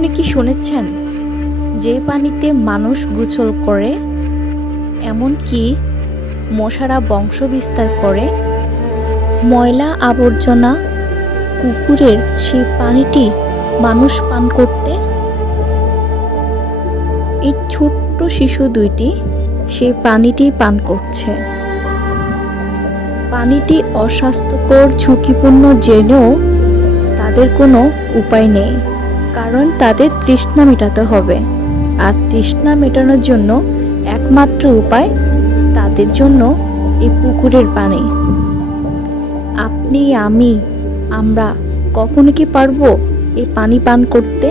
কখনো কি শুনেছেন যে পানিতে মানুষ গোসল করে, এমনকি মশারা বংশ বিস্তার করে? ময়লা আবর্জনা পুকুরের সেই পানিটি মানুষ পান করতে? এই ছোট্ট শিশু দুইটি সেই পানিটি পান করছে। পানিটি অস্বাস্থ্যকর, ঝুঁকিপূর্ণ জেনেও তাদের কোনো উপায় নেই, কারণ তাদের তৃষ্ণা মেটাতে হবে। আর তৃষ্ণা মেটানোর জন্য একমাত্র উপায় তাদের জন্য এই পুকুরের পানি। আপনি, আমরা কখনো কি পারবো এই পানি পান করতে?